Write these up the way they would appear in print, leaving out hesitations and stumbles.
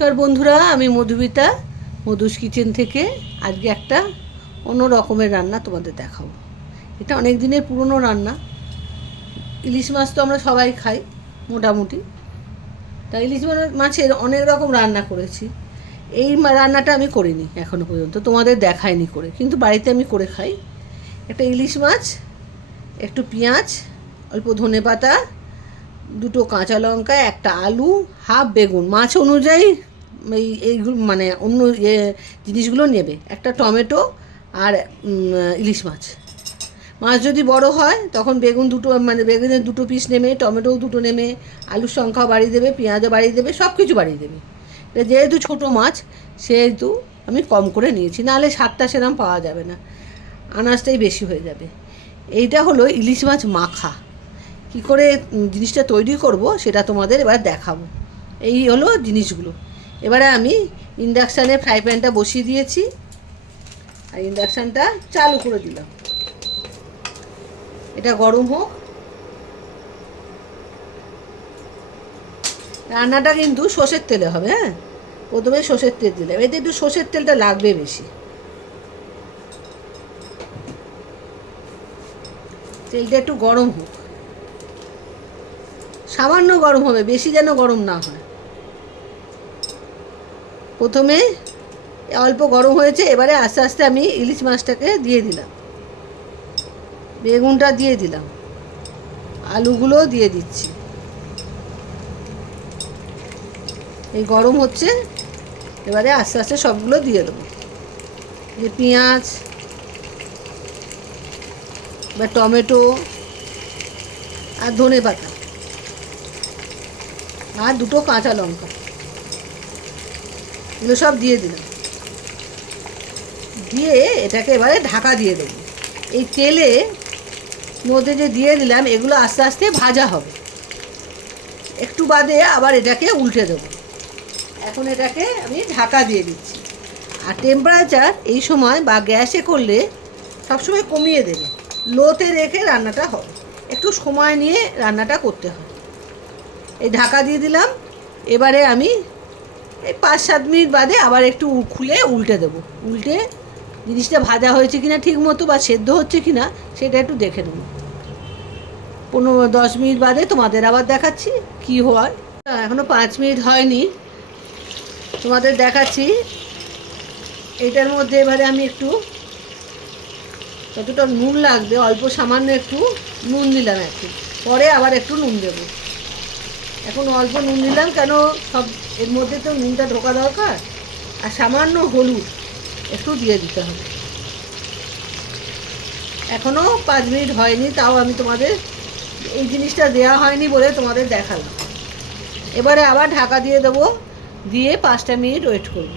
নমস্কার বন্ধুরা, আমি মধুমিতা মধুস কিচেন থেকে আজকে একটা অন্য রকমের রান্না তোমাদের দেখাবো। এটা অনেক দিনের পুরনো রান্না। ইলিশ মাছ তো আমরা সবাই খাই মোটামুটি, তাই ইলিশ মাছের অনেক রকম রান্না করেছি। এই রান্নাটা আমি করিনি এখনও পর্যন্ত, তোমাদের দেখাইনি করে, কিন্তু বাড়িতে আমি করে খাই। একটা ইলিশ মাছ, একটু পেঁয়াজ, অল্প ধনেপাতা, দুটো কাঁচা লঙ্কা, একটা আলু, হাফ বেগুন, মাছ অনুযায়ী এইগুলো মানে অন্য জিনিসগুলো নেবে, একটা টমেটো আর ইলিশ মাছ। মাছ যদি বড় হয় তখন বেগুন দুটো, মানে বেগুনের দুটো পিস নেবে, টমেটোও দুটো নেবে, আলুর সংখ্যাও বাড়িয়ে দেবে, পেঁয়াজও বাড়িয়ে দেবে, সব কিছু বাড়িয়ে দেবে। যেহেতু ছোটো মাছ সেহেতু আমি কম করে নিয়েছি, নাহলে স্বাদটা সেরকম পাওয়া যাবে না, আনাজটাই বেশি হয়ে যাবে। এইটা হলো ইলিশ মাছ মাখা। কী করে জিনিসটা তৈরি করব সেটা তোমাদের এবার দেখাবো। এই হলো জিনিসগুলো। এবারে আমি ইন্ডাকশানে ফ্রাই প্যানটা বসিয়ে দিয়েছি আর ইন্ডাকশানটা চালু করে দিলাম। এটা গরম হোক। রান্নাটা কিন্তু সর্ষের তেলে হবে। হ্যাঁ, প্রথমে সর্ষের তেল দিলাম, এতে একটু সর্ষের তেলটা লাগবে বেশি। তেলটা একটু গরম হোক, সামান্য গরম হবে, বেশি যেন গরম না হয়। প্রথমে অল্প গরম হয়েছে, এবারে আস্তে আস্তে আমি ইলিশ মাছটাকে দিয়ে দিলাম, বেগুনটা দিয়ে দিলাম, আলুগুলোও দিয়ে দিচ্ছি। এই গরম হচ্ছে, এবারে আস্তে আস্তে সবগুলো দিয়ে দেবো। যে পেঁয়াজ বা টমেটো আর ধনেপাতা আর দুটো কাঁচা লঙ্কা, এগুলো সব দিয়ে দিলাম। দিয়ে এটাকে এবারে ঢাকা দিয়ে দেবো। এই তেলে মধ্যে যে দিয়ে দিলাম, এগুলো আস্তে আস্তে ভাজা হবে। একটু বাদে আবার এটাকে উল্টে দেবো। এখন এটাকে আমি ঢাকা দিয়ে দিচ্ছি। আর টেম্পারেচার এই সময় বা গ্যাসে করলে সবসময় কমিয়ে দেবে, লোতে রেখে রান্নাটা হবে। একটু সময় নিয়ে রান্নাটা করতে হয়। এই ঢাকা দিয়ে দিলাম। এবারে আমি এই 5-7 মিনিট বাদে আবার একটু খুলে উল্টে দেবো। উল্টে জিনিসটা ভাজা হয়েছে কিনা ঠিক মতো বা সেদ্ধ হচ্ছে কিনা সেটা একটু দেখে নেব। 15-10 মিনিট বাদে তোমাদের আবার দেখাচ্ছি কি হয়। এখনও 5 মিনিট হয়নি, তোমাদের দেখাচ্ছি। এটার মধ্যে এবারে আমি একটু যতটা নুন লাগবে, অল্প সামান্য একটু নুন দিলাম, একটু পরে আবার একটু নুন দেবো। এখন অল্প নুন দিলাম, কেন সব এর মধ্যে তো নুনটা ঢোকা দরকার। আর সামান্য হলুদ একটু দিয়ে দিতে হবে। এখনও 5 মিনিট হয়নি, তাও আমি তোমাদের এই জিনিসটা দেওয়া হয়নি বলে তোমাদের দেখালাম। এবারে আবার ঢাকা দিয়ে দেবো, দিয়ে 5টা মিনিট ওয়েট করব।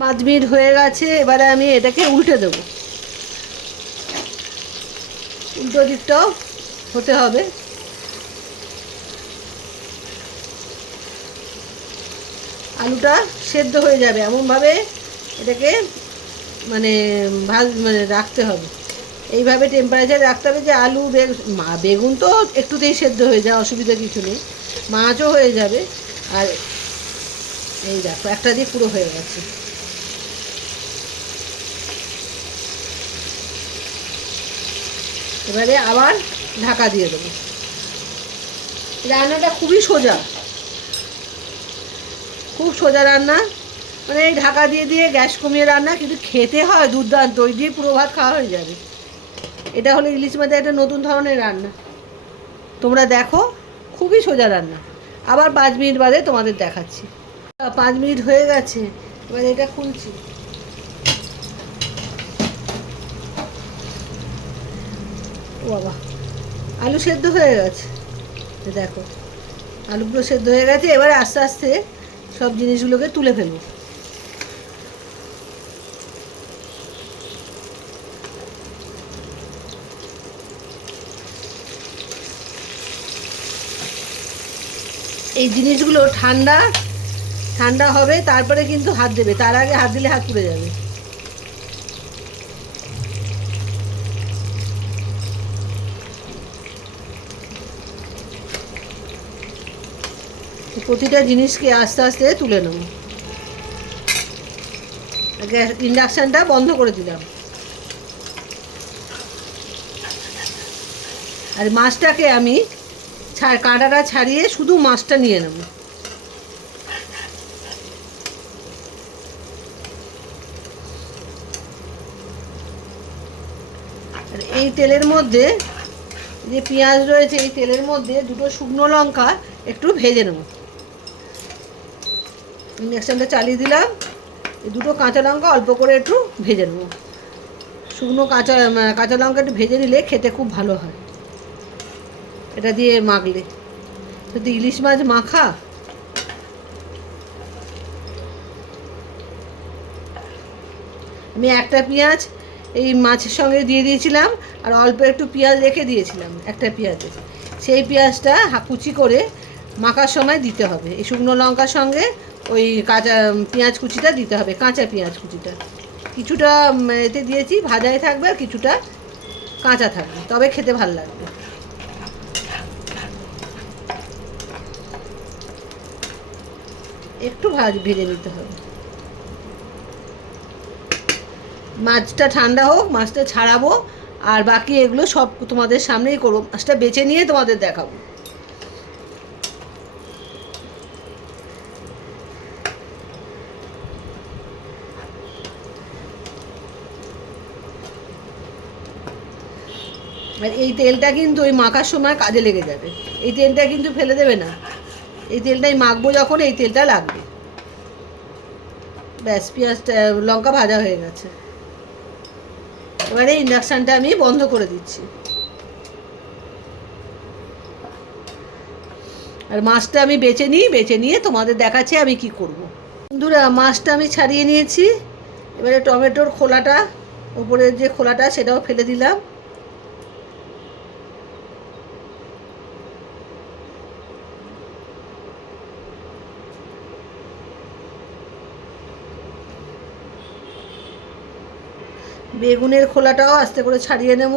5 মিনিট হয়ে গেছে, এবারে আমি এটাকে উল্টে দেবো। উল্টো দিকটাও হতে হবে। আলুটা সেদ্ধ হয়ে যাবে এমনভাবে এটাকে মানে মানে রাখতে হবে। এইভাবে টেম্পারেচার রাখতে হবে যে আলু বেগুন তো একটুতেই সেদ্ধ হয়ে যায়, অসুবিধা কিছু নেই। মাছও হয়ে যাবে। আর এই দেখো, একটা দিয়ে পুরো হয়ে গেছে। এবারে আবার ঢাকা দিয়ে দেবো। রান্নাটা খুবই সোজা, খুব সোজা রান্না। মানে এই ঢাকা দিয়ে দিয়ে গ্যাস কমিয়ে রান্না, কিন্তু খেতে হয় দুর্দান্ত। ওই দিয়ে পুরো ভাত খাওয়া হয়ে যাবে। এটা হলো ইলিশ মাছের একটা নতুন ধরনের রান্না, তোমরা দেখো, খুবই সোজা রান্না। আবার 5 মিনিট বাদে তোমাদের দেখাচ্ছি। 5 মিনিট হয়ে গেছে, এবার এটা খুলছি। ও বাবা, আলু সেদ্ধ হয়ে গেছে, দেখো আলুগুলো সেদ্ধ হয়ে গেছে। এবারে আস্তে আস্তে সব জিনিসগুলোকে তুলে ফেলবো। এই জিনিসগুলো ঠান্ডা ঠান্ডা হবে, তারপরে কিন্তু হাত দেবে, তার আগে হাত দিলে হাত পুড়ে যাবে। প্রতিটা জিনিসকে আস্তে আস্তে তুলে নেব। গ্যাস ইন্ডাকশানটা বন্ধ করে দিলাম। আর মাছটাকে আমি কাঁটাটা ছাড়িয়ে শুধু মাছটা নিয়ে নেব। আর এই তেলের মধ্যে যে পেঁয়াজ রয়েছে, এই তেলের মধ্যে দুটো শুকনো লঙ্কা একটু ভেজে নেব। ইন্ডাকশানটা চালিয়ে দিলাম। এই দুটো কাঁচা লঙ্কা অল্প করে একটু ভেজে নেব। শুকনো কাঁচা লঙ্কা একটু ভেজে নিলে খেতে খুব ভালো হয় এটা দিয়ে মাখলে। যদি ইলিশ মাছ মাখা, আমি একটা পেঁয়াজ এই মাছের সঙ্গে দিয়ে দিয়েছিলাম, আর অল্প একটু পেঁয়াজ রেখে দিয়েছিলাম একটা পেঁয়াজে। সেই পেঁয়াজটা কুচি করে মাখার সময় দিতে হবে। এই শুকনো লঙ্কার সঙ্গে ওই কাঁচা পেঁয়াজ কুচিটা দিতে হবে, কাঁচা পেঁয়াজ কুচিটা। কিছুটা এতে দিয়েছি, ভাজাই থাকবে, আর কিছুটা কাঁচা থাকবে, তবে খেতে ভালো লাগবে। একটু ভেজে নিতে হবে। মাছটা ঠান্ডা হোক, মাছটা ছাড়াবো, আর বাকি এগুলো সব তোমাদের সামনেই করবো। মাছটা বেছে নিয়ে তোমাদের দেখাবো। আর এই তেলটা কিন্তু ওই মাখার সময় কাজে লেগে যাবে। এই তেলটা কিন্তু ফেলে দেবে না। এই তেলটাই মাখবো যখন, এই তেলটা লাগবে। ব্যাস, পেঁয়াজটা লঙ্কা ভাজা হয়ে গেছে। এবারে ইন্ডাকশানটা আমি বন্ধ করে দিচ্ছি। আর মাছটা আমি বেছে নিয়ে তোমাদের দেখাচ্ছি আমি কি করব। বন্ধুরা, মাছটা আমি ছাড়িয়ে নিয়েছি। এবারে টমেটোর খোলাটা, ওপরের যে খোলাটা, সেটাও ফেলে দিলাম। বেগুনের খোলাটাও আস্তে করে ছাড়িয়ে নেব,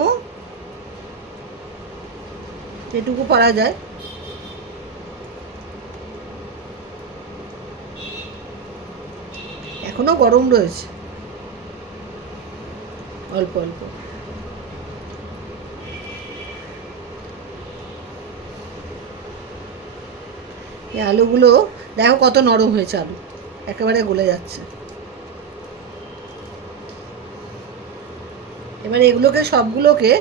যেটুকু পারা যায়। এখনো গরম রয়েছে অল্প অল্প। এই আলুগুলো দেখো কত নরম হয়েছে, আলু একেবারে গলে যাচ্ছে। এবার এগুলোকে সবগুলোকে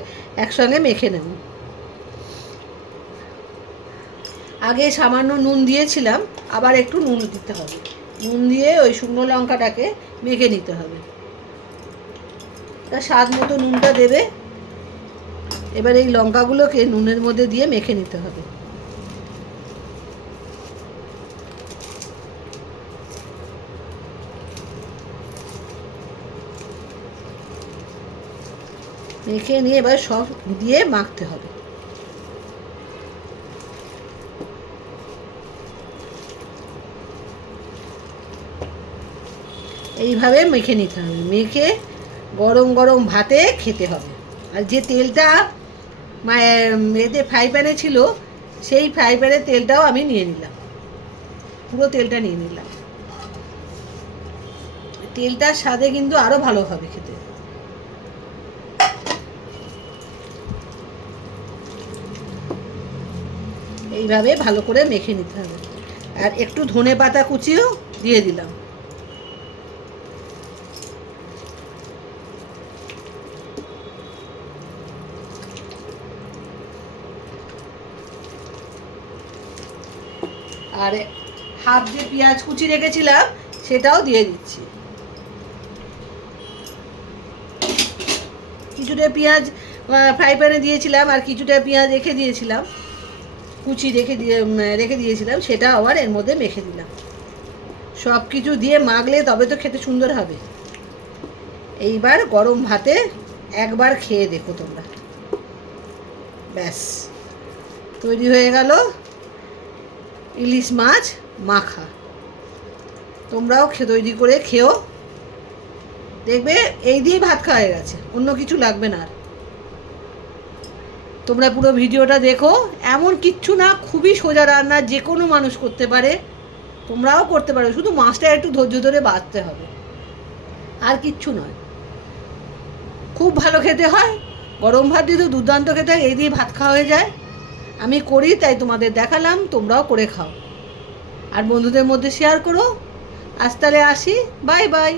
একসঙ্গে মেখে নেব। আগে সামান্য নুন দিয়েছিলাম, আবার একটু নুন দিতে হবে। নুন দিয়ে ওই শুকনো লঙ্কাটাকে মেখে নিতে হবে। তার স্বাদ মতো নুনটা দেবে। এবার এই লঙ্কাগুলোকে নুনের মধ্যে দিয়ে মেখে নিতে হবে। মেখে নিয়ে এবার সব দিয়ে মাখতে হবে। এইভাবে মেখে নিতে হবে। মেখে গরম গরম ভাতে খেতে হবে। আর যে তেলটা এতে ফ্রাই প্যানে ছিল, সেই ফ্রাই প্যানের তেলটাও আমি নিয়ে নিলাম, পুরো তেলটা নিয়ে নিলাম। তেলটার স্বাদে কিন্তু আরও ভালো হবে খেতে। এইভাবে ভালো করে মেখে নিতে হবে। আর একটু ধনে পাতা কুচিও দিয়ে দিলাম। আর হাফ যে পেঁয়াজ কুচি রেখেছিলাম সেটাও দিয়ে দিচ্ছি। কিছুটা পেঁয়াজ ফ্রাই প্যানে দিয়েছিলাম, আর কিছুটা পেঁয়াজ রেখে দিয়েছিলাম, কুচি রেখে দিয়েছিলাম, সেটা আবার এর মধ্যে মেখে দিলাম। সব কিছু দিয়ে মাখলে তবে তো খেতে সুন্দর হবে। এইবার গরম ভাতে একবার খেয়ে দেখো তোমরা। ব্যাস, তৈরি হয়ে গেল ইলিশ মাছ মাখা। তোমরাও তৈরি করে খেও, দেখবে এই দিয়েই ভাত খাওয়া হয়ে গেছে, অন্য কিছু লাগবে না আর। তোমরা পুরো ভিডিওটা দেখো। এমন কিচ্ছু না, খুবই সোজা রান্না, যে কোনো মানুষ করতে পারে, তোমরাও করতে পারো, শুধু মাছটা একটু ধৈর্য ধরে বাছতে হবে, আর কিচ্ছু নয়। খুব ভালো খেতে হয়, গরম ভাত দিয়ে তো দুর্দান্ত খেতে হয়, এই দিয়ে ভাত খাওয়া হয়ে যায়। আমি করি তাই তোমাদের দেখালাম, তোমরাও করে খাও আর বন্ধুদের মধ্যে শেয়ার করো। আজ তাহলে আসি, বাই বাই।